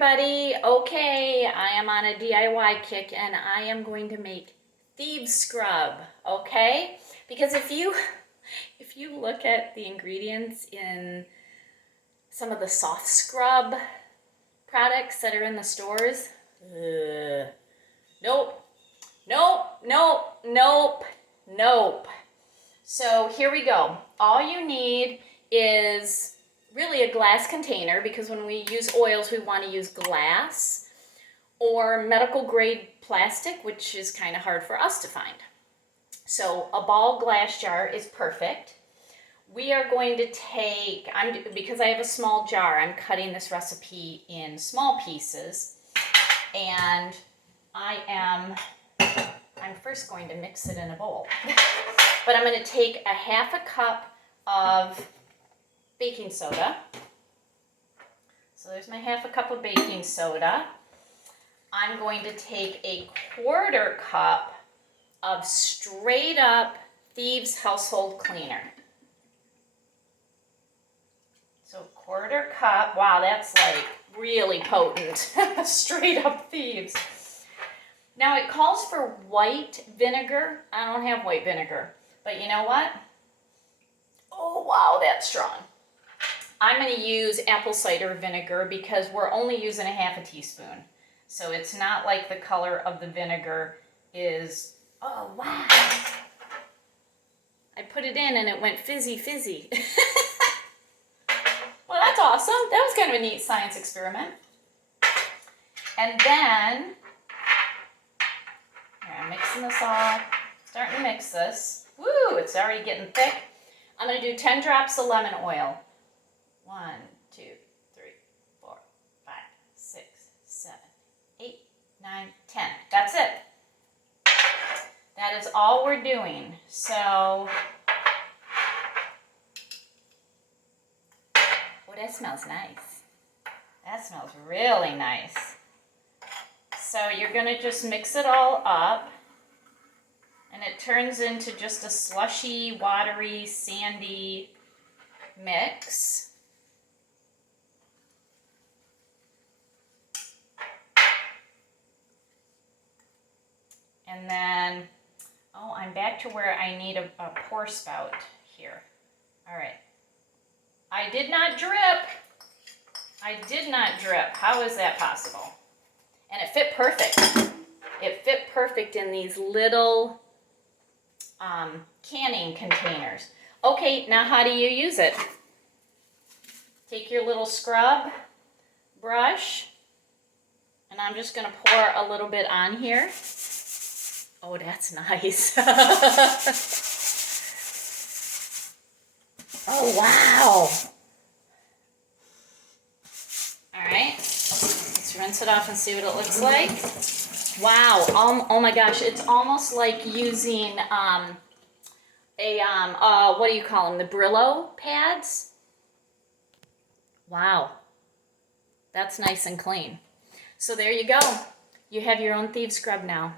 everybody. Okay, I am on a DIY kick and I am going to make Thieves scrub, okay? Because if you look at the ingredients in some of the soft scrub products that are in the stores, nope, nope, nope, nope, nope. So here we go. All you need is really a glass container, because when we use oils we want to use glass or medical grade plastic, which is kind of hard for us to find. So a ball glass jar is perfect. We are going to take, because I have a small jar, I'm cutting this recipe in small pieces, and I'm first going to mix it in a bowl. But I'm going to take a half a cup of baking soda. So there's my half a cup of baking soda. I'm going to take a quarter cup of straight up Thieves household cleaner. So quarter cup, wow, that's like really potent. Straight up Thieves. Now it calls for white vinegar. I don't have white vinegar, but you know what? Oh wow, that's strong. I'm going to use apple cider vinegar because we're only using a half a teaspoon. So it's not like the color of the vinegar is, oh wow. I put it in and it went fizzy. Well, that's awesome. That was kind of a neat science experiment. And then, here, I'm mixing this all, starting to mix this. Woo, it's already getting thick. I'm going to do 10 drops of lemon oil. 1, 2, 3, 4, 5, 6, 7, 8, 9, 10. That's it. That is all we're doing. So, oh, that smells nice. That smells really nice. So you're going to just mix it all up, and it turns into just a slushy, watery, sandy mix. And then, oh, I'm back to where I need a pour spout here. All right. I did not drip. I did not drip. How is that possible? And it fit perfect. It fit perfect in these little canning containers. Okay, now how do you use it? Take your little scrub brush, and I'm just going to pour a little bit on here. Oh, that's nice. Oh, wow. All right. Let's rinse it off and see what it looks like. Wow. Oh my gosh. It's almost like using what do you call them? The Brillo pads. Wow. That's nice and clean. So there you go. You have your own Thieves scrub now.